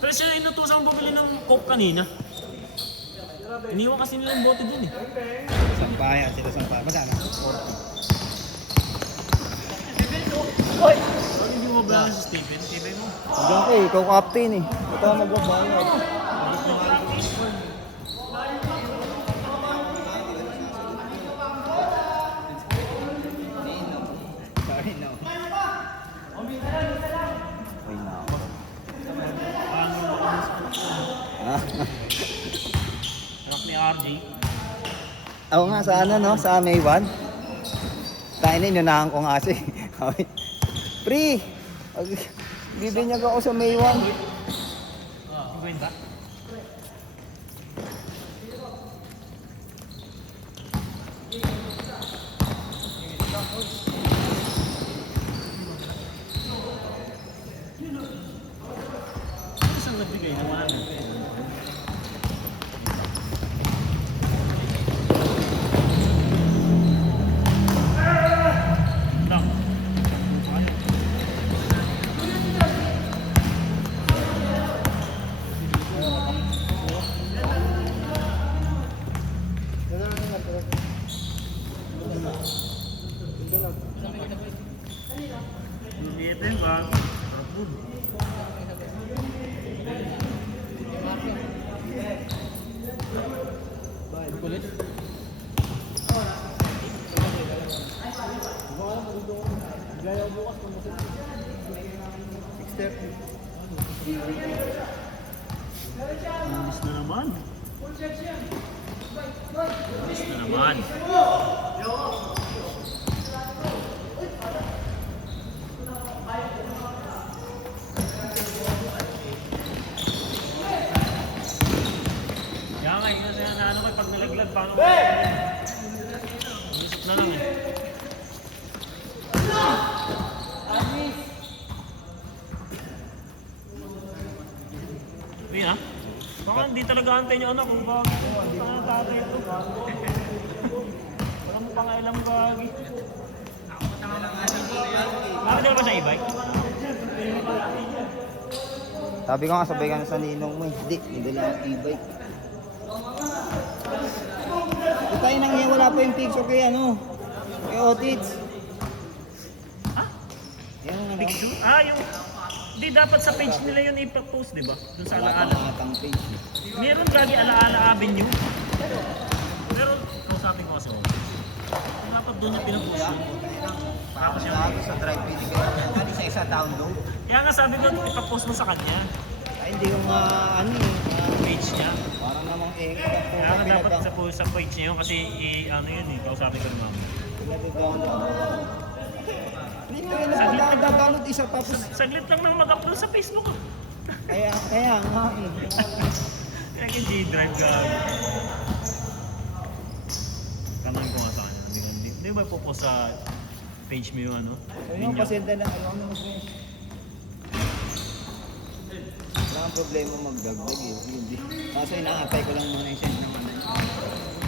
Pero sila inutusan bumili ng coke kanina. Iniwan kasi nila yung bote dun eh. Sampayan sila sampayan. Basta na. Hindi mo ba si Stephen? Tibay mo. Diyan ko eh, ikaw captain eh. Ito ang magbabayad. Sorry no. Ay na ako. Anak ni RJ. Ako nga sa ano no, sa May 1. Tayo na inunahan ko nga si. Pre! Bibinyag ako sa May 1. Gawin ba? Isang nagbigay na 100. Dito yung bag. Rabun. Kulit. Inis na naman. Inis na naman. Kaya nga, yun kasi na ano ko, pag nalaglag, paano ko? Isip na lang eh. Uy ha? Baka hindi talaga antay niyo anak kung bakit. Baka natatay ito. Wala mo pangailang bagi. Bakit na ba siya e-bike? Sabi ko nga sabay ka na sa ninong mo eh. Hindi lang ang e-bike. Ito tayo nang wala pa yung picture kay ano. Kay Otits. Ha? Yung ano. Picture? Ah, yung... Di dapat sa page nila yun ipa-post, di ba? Dun sa Wala alaala. pang atang page. Meron lagi alaala avenue. Pero, kausapin ko kasi ako. Dapat doon yung pinapost yun. Tapos yung... Lagi sa drive page kayo. Hindi sa isa download. Kaya nga sabi ko, ipa-post mo sa kanya. Ay hindi yung ano eh. Page niya. Parang namang Kaya nga dapat sa page niya yun kasi ano yun eh, kausapin ko naman. Hindi ko yung nagda-download isa tapos. Saglit lang nang mag-upload sa Facebook. Kaya nga eh. Kaya yung G-Drive ka. Tanong ko nga sa kanya. Hindi ba po sa page mo yung ano? Yung pasenda lang. Ayaw mo mag-friends. Wala kang problema magdagdag eh. Hindi. Kaso inaantay ko lang muna yung send ng ano.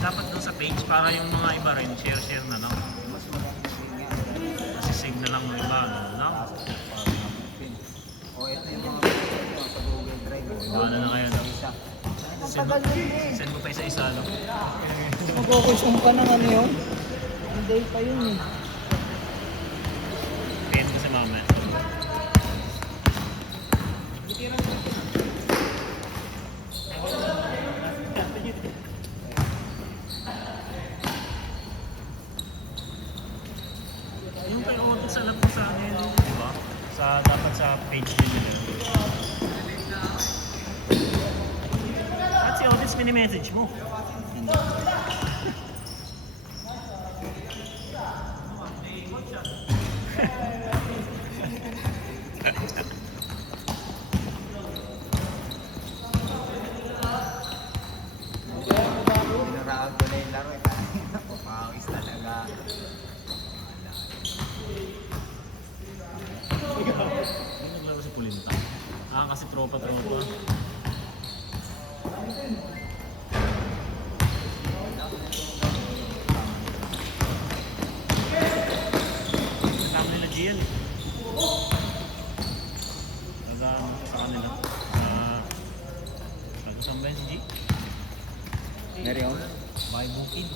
Dapat doon sa page para yung mga iba rin, share na lang. Mas maganda nga. Kasi save na lang ng iba, no? O ito yung mga sa Google Drive. Ano na kaya daw? Isa. Send mo pa isa-isa lang. Magkukusong pa ng ano yun? Hindi pa yun eh. Pin ko sa mama. Yung kay Otis, alam ko sa ano yun, di ba? Dapat sa page din nila. At si Otis, mini-message mo. Hindi. Pinaraag ko na yung laro eh. Papawis talaga. Ano naglaro si Pulinta? Ah, kasi tropa-tropa. Kasama nila Gian eh. Talagang kanila. Saan ba yun si G? Meron. May bukid.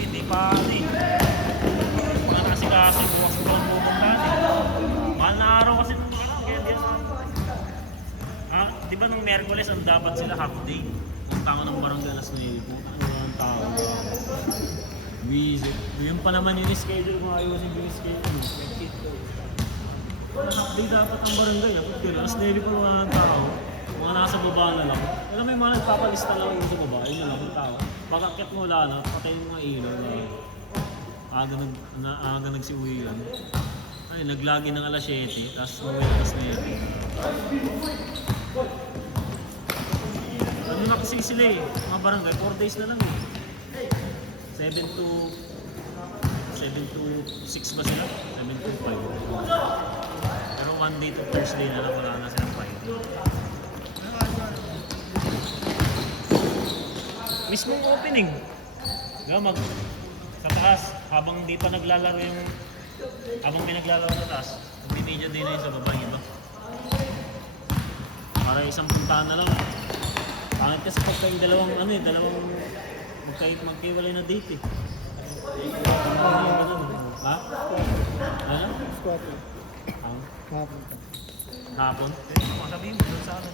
Hindi pa mga nakasikaso bukas ko ang pupuntahan mahal na araw kasi nung nakaraan kaya di di ba nung Merkules ang dapat sila half day ang tao ng barangay alas 9 ang tao visit yun pa naman yung schedule kung ayusin yung schedule half day dapat ang barangay alas 9 pa mga tao mga nasa baba na lang alam mo yung mga nagpapalista lang yung sa baba yun na lang ang tao pagkakit mo wala na patay yung mga ilaw na aga nagsiuwian ay naglagi ng alas 7 tapos umuwi alas 9 ano na kasi sila mga barangay 4 days na lang 7 to 6 ba sila? 7 to 5 pero Monday to Thursday na lang wala na silang 5 mismong opening sa taas habang hindi pa naglalaro yung habang pinaglalaro sa taas mag-media din na yun sa baba iba para isang puntahan na lang pangit kasi pagka yung dalawang magkaiwalay na date ha? Ano? Squatting. Hapon. Hapon? Sabihin mo doon sa akin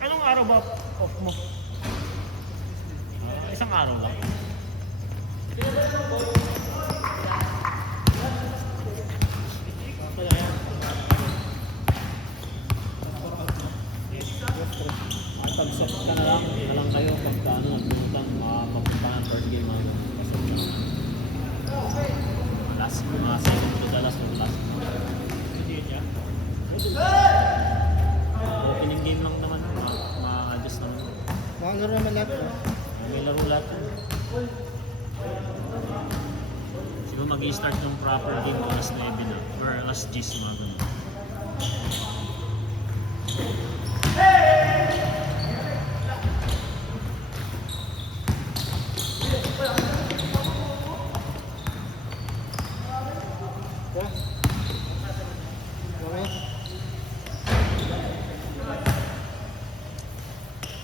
anong araw ba off mo? Isang araw lang. Pag-soft ka na lang kayo pagka nagpuntan, mapupuntahan first game mga last, mga second to the last to the last. Opening game lang naman, ma-adjust naman. Makalaro naman lahat. May laro lahat. Siguro mag-i-start ng proper game alas 9 na or alas 10 mga ganun.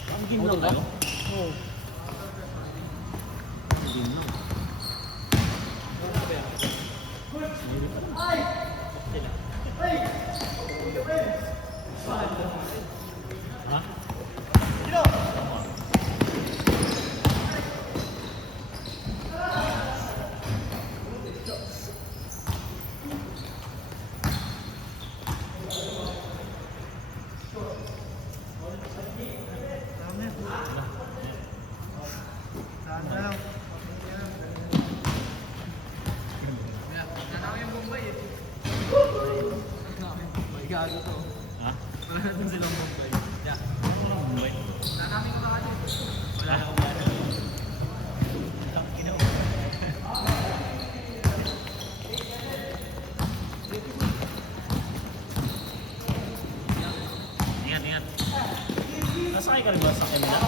Ang game lang tayo? Oo. Ang game lang. Ha? Gago to. Ha? Wala natin silang Mumbai. Yeah. Walang Mumbai. Wala namin kumakain. Wala na Ingat, ingat. Nasakay ka rin ba sa kanila?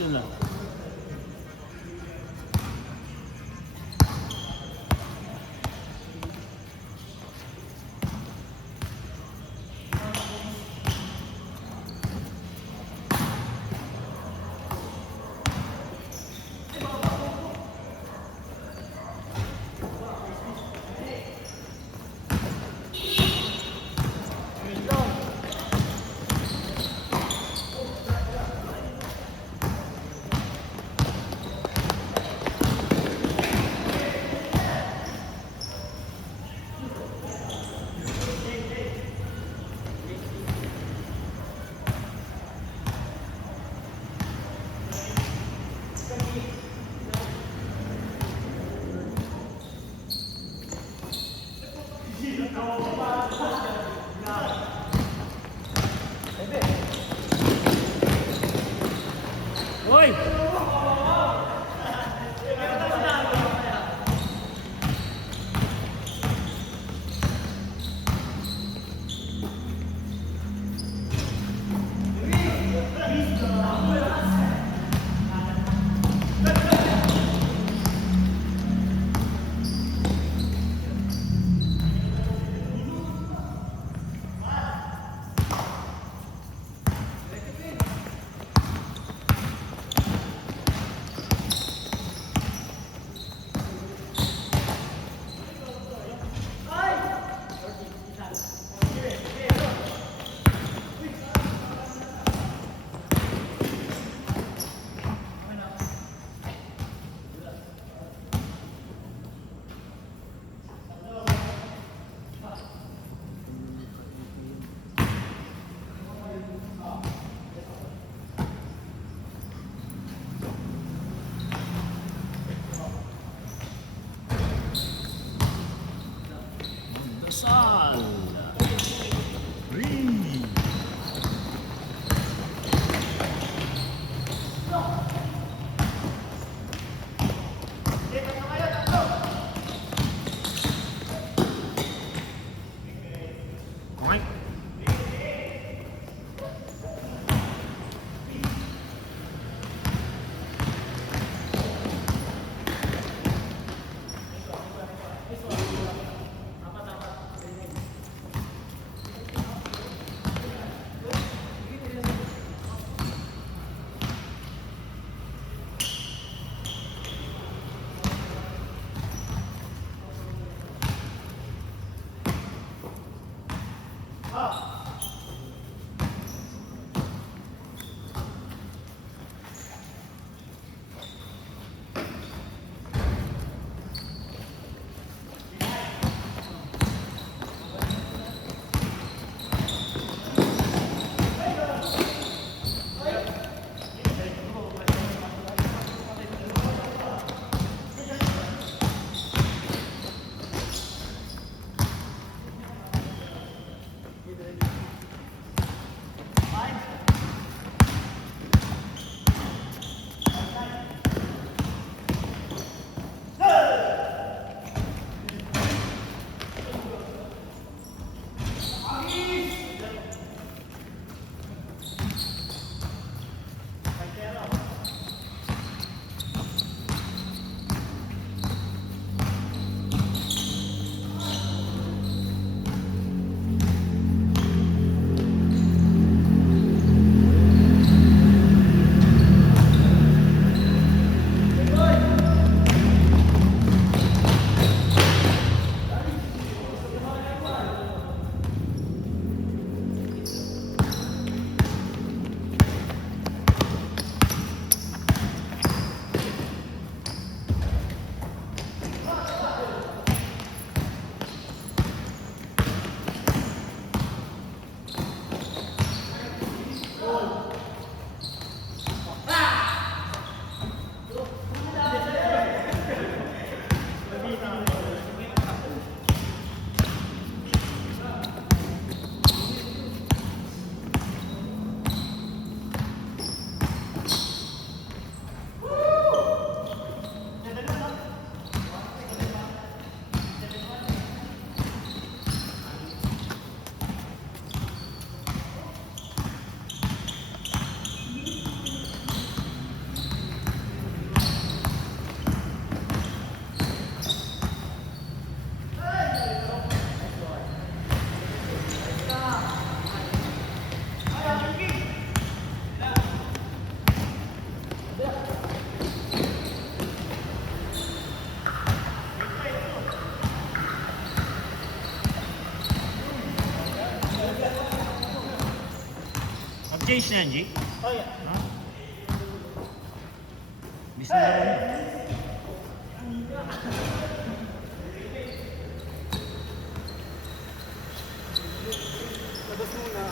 Yun lang. Hoy! Dasal! Ring! Okay. Change na yan, G? Oh, yeah. Ha? Bis na laro mo. Labas muna.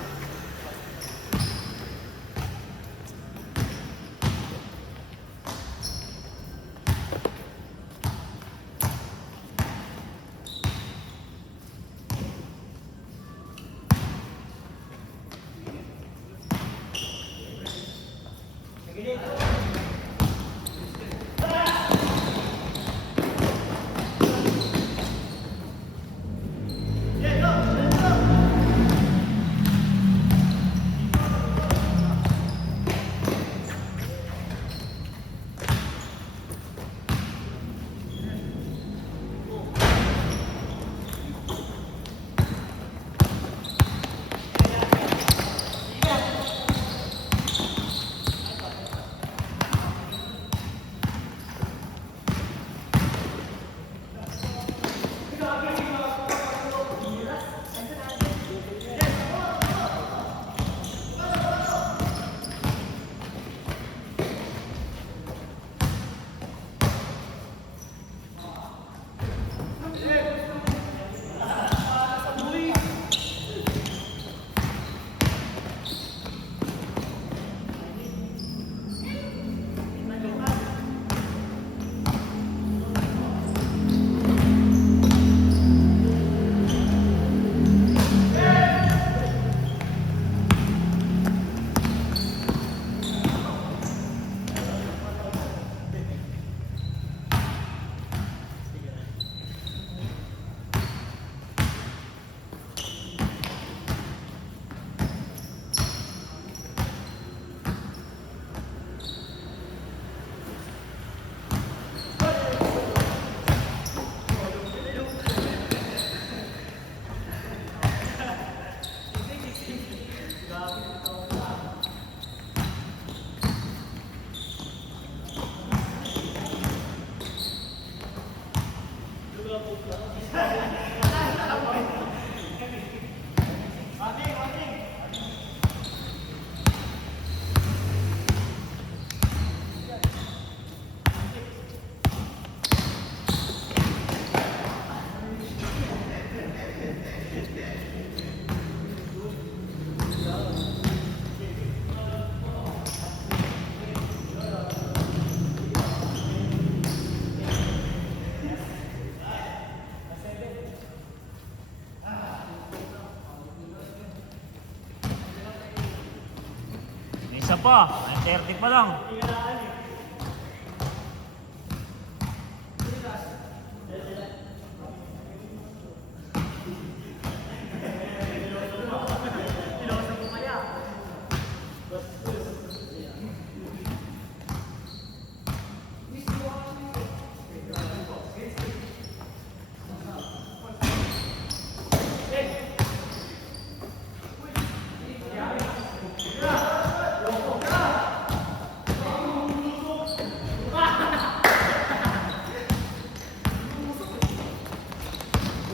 May isa pa. Ay, 30 pa lang.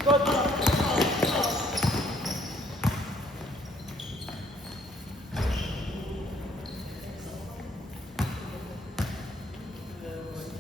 Good.